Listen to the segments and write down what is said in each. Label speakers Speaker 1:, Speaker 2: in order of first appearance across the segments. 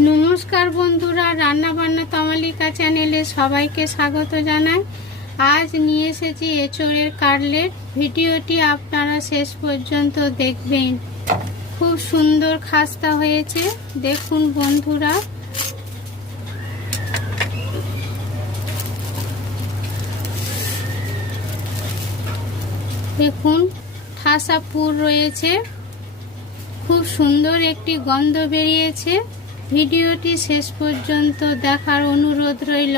Speaker 1: নমস্কার বন্ধুরা রান্না বান্না তমালিকা চ্যানেলে সবাইকে স্বাগত জানাই। আজ নিয়ে এসেছি এঁচড়ের কাটলেট ভিডিওটি আপনারা শেষ পর্যন্ত দেখবেন। খুব সুন্দর খাস্তা হয়েছে। দেখুন বন্ধুরা। দেখুন, ঠাসা পুর রয়েছে। খুব সুন্দর একটি গন্ধ বেরিয়েছে। ভিডিওটি শেষ পর্যন্ত দেখার অনুরোধ রইল।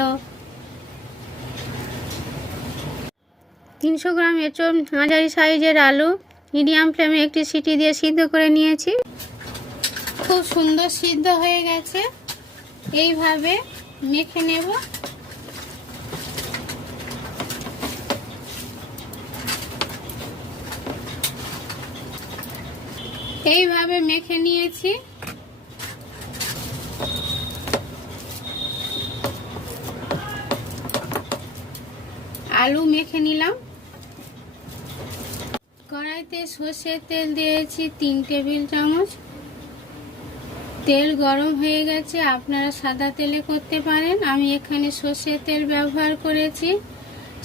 Speaker 1: তিনশো গ্রাম এঁচড় মাঝারি সাইজের আলু মিডিয়াম ফ্লেমে একটি সিটি দিয়ে সিদ্ধ করে নিয়েছি। খুব সুন্দর সিদ্ধ হয়ে গেছে। এইভাবে মেখে নেব। এইভাবে মেখে নিয়েছি। আলু মেখে নিলাম। কড়াইতে সর্ষের তেল দিয়েছি তিন টেবিল চামচ। তেল গরম হয়ে গেছে, আপনারা সাদা তেলে করতে পারেন। আমি এখানে সর্ষের তেল ব্যবহার করেছি।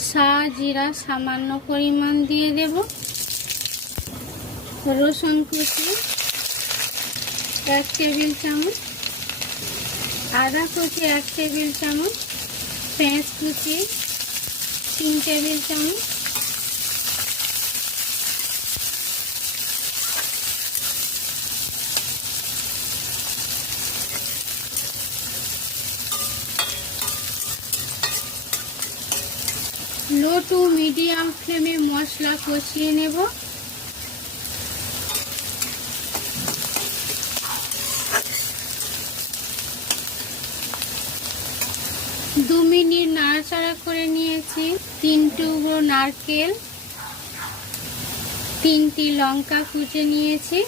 Speaker 1: সা, জিরা সামান্য পরিমাণ দিয়ে দেব। রসুন কুচি এক টেবিল চামচ। আদা কুচি এক টেবিল চামচ। পেঁয়াজ কুচি তিন টেবিল চামচ লো টু মিডিয়াম ফ্লেমে মশলা কষিয়ে নেব। দু মিনিট নাড়াচাড়া করে নিয়েছি। তিন টুকরো নারকেল, তিনটি লঙ্কা কুচে নিয়েছি।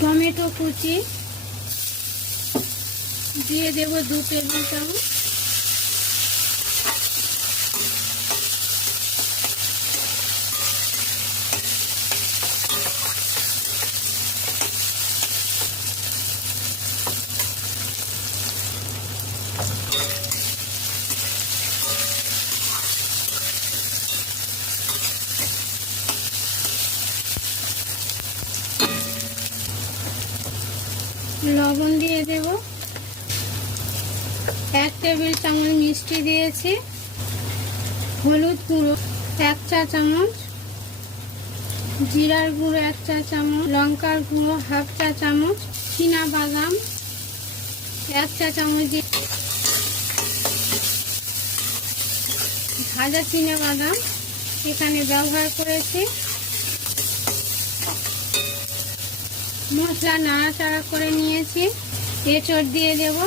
Speaker 1: টমেটো কুচি। দিয়ে দেব দু টেবিল চামচ। লবণ দিয়ে দেব। এক টেবিল চামচ মিষ্টি দিয়েছি। হলুদ গুঁড়ো এক চা চামচ। জিরার গুঁড়ো এক চা চামচ। লঙ্কার গুঁড়ো হাফ চা চামচ। চীনা বাদাম এক চা চামচ দিয়ে ভাজা চীনা বাদাম এখানে ব্যবহার করেছি। মশলা নাড়াচাড়া করে নিয়েছি। এঁচড় দিয়ে দেব।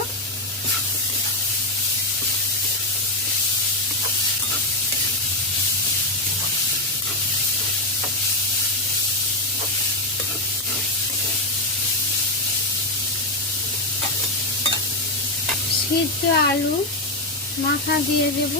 Speaker 1: সিদ্ধ আলু মাথা দিয়ে দেব।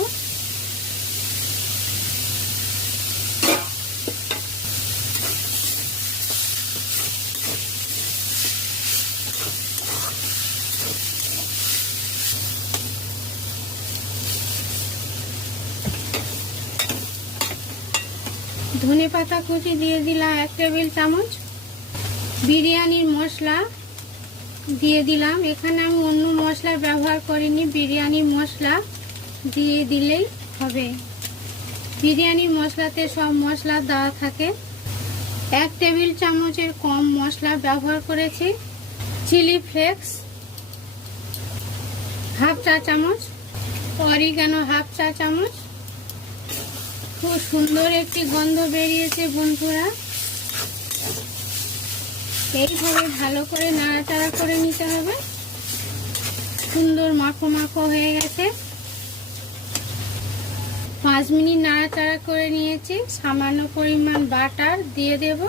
Speaker 1: ধনে পাতা কুচি দিয়ে দিলাম এক টেবিল চামচ। বিরিয়ানির মশলা দিয়ে দিলাম। এখানে আমি অন্য মশলা ব্যবহার করিনি, বিরিয়ানি মশলা দিয়ে দিলেই হবে। বিরিয়ানি মশলাতে সব মশলা দেওয়া থাকে। এক টেবিল চামচের কম মশলা ব্যবহার করেছি। চিলি ফ্লেক্স হাফ চা চামচ, অরিগানো হাফ চা চামচ খুব সুন্দর একটি গন্ধ বেরিয়েছে বন্ধুরা। এইভাবে ভালো করে নাড়াচাড়া করে নিতে হবে। সুন্দর মাখো মাখো হয়ে গেছে। পাঁচ মিনিট নাড়াচাড়া করে নিয়েছি। সামান্য পরিমাণ বাটার দিয়ে দেব।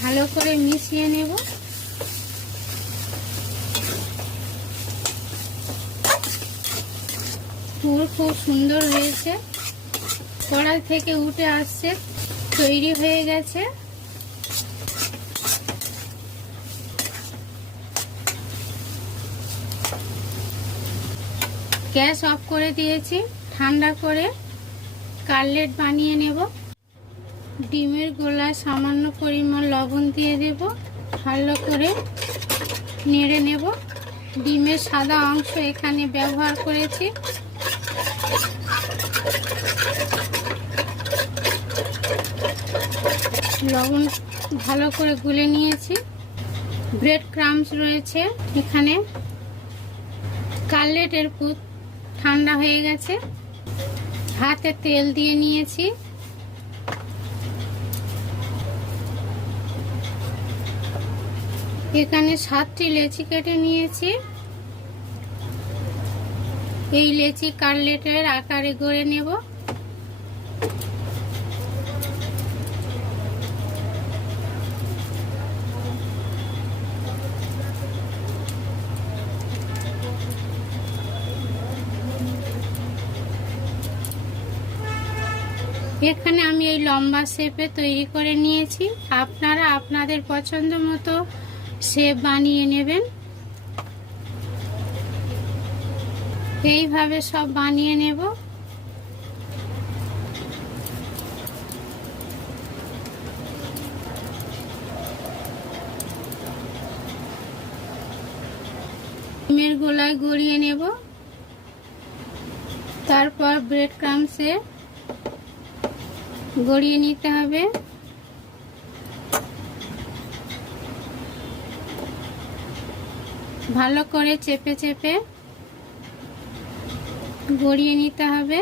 Speaker 1: ভালো করে মিশিয়ে নেব। খুব সুন্দর হয়েছে। কড়াই থেকে উঠে আসছে, তৈরি হয়ে গেছে। গ্যাস অফ করে দিয়েছি, ঠান্ডা করে কাটলেট বানিয়ে নেব। ডিমের গোলায় সামান্য পরিমাণ লবণ দিয়ে দেব, ভালো করে নেড়ে নেব। ডিমের সাদা অংশ এখানে ব্যবহার করেছি। লবণ ভালো করে গুলে নিয়েছি। ব্রেড ক্রামস রয়েছে এখানে। কাটলেটের পুত ঠান্ডা হয়ে গেছে। হাতে তেল দিয়ে নিয়েছি। এখানে সাতটি লেচি কেটে নিয়েছি। এই লেচি কাটলেটের আকারে গড়ে নেব। এখানে আমি এই লম্বা শেপে তৈরি করে নিয়েছি। আপনারা আপনাদের পছন্দ মতো শেপ বানিয়ে নেবেন। এইভাবে সব বানিয়ে নেব। গোলায় গড়িয়ে নেব। তারপর ব্রেড ক্রামসে গড়িয়ে নিতে হবে। ভালো করে চেপে চেপে গড়িয়ে নিতে হবে।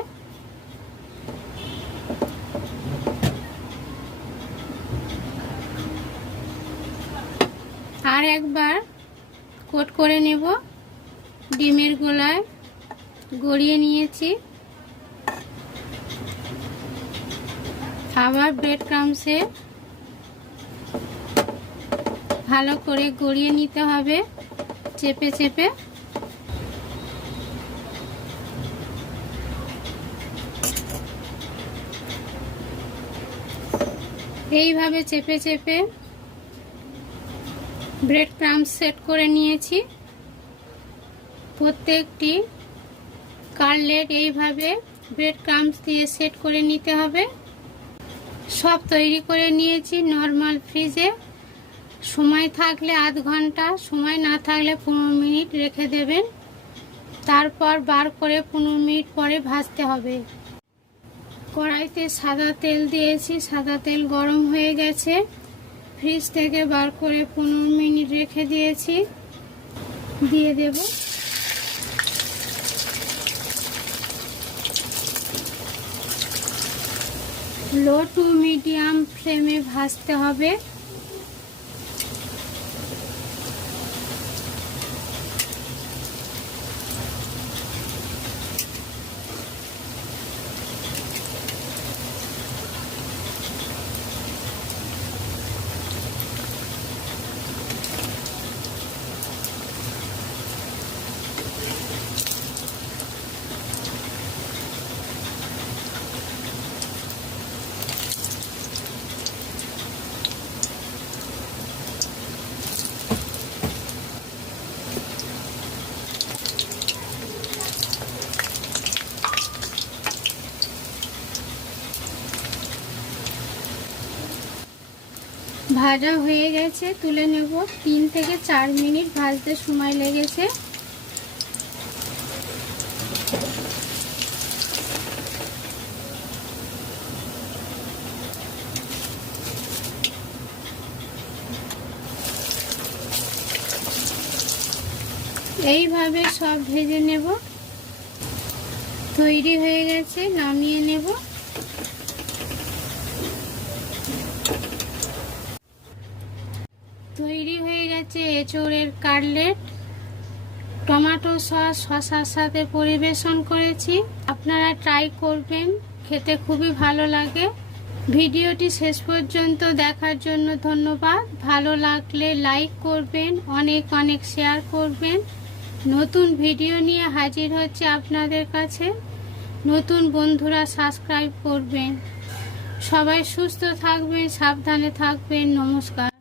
Speaker 1: আর একবার কোট করে নেব। ডিমের গোলায় গড়িয়ে নিয়েছি। আবার ব্রেড ক্রামসে ভালো করে গড়িয়ে নিতে হবে, চেপে চেপে। এইভাবে চেপে চেপে ব্রেড ক্রামস সেট করে নিয়েছি। প্রত্যেকটি কাটলেট এইভাবে ব্রেড ক্রামস দিয়ে সেট করে নিতে হবে। সব তৈরি করে নিয়েছি নর্মাল ফ্রিজে সময় থাকলে আধ ঘণ্টা, সময় না থাকলে পনেরো মিনিট রেখে দেবেন। তারপর বার করে পনেরো মিনিট পরে ভাজতে হবে। কড়াইতে সাদা তেল দিয়েছি, সাদা তেল গরম হয়ে গেছে। ফ্রিজ থেকে বার করে পনেরো মিনিট রেখে দিয়েছি। দিয়ে দেব। লো টু মিডিয়াম ফ্লেমে ভাজতে হবে। ভাজা হয়ে গেছে, তুলে নেব। তিন থেকে চার মিনিট ভাজতে সময় লেগেছে। এইভাবে সব ভেজে নেব। তৈরি হয়ে গেছে, নামিয়ে নেব তৈরি গেছে এঁচোড়ের কাটলেট, টমেটো সস, শশার সাথে পরিবেশন করেছি। আপনারা ট্রাই করবেন, খেতে খুবই ভালো লাগে। ভিডিওটি শেষ পর্যন্ত দেখার জন্য ধন্যবাদ। ভালো লাগলে লাইক করবেন, অনেক অনেক শেয়ার করবেন। নতুন ভিডিও নিয়ে হাজির হচ্ছে আপনাদের কাছে। নতুন বন্ধুরা সাবস্ক্রাইব করবেন। সবাই সুস্থ থাকবেন, সাবধানে থাকবেন। নমস্কার।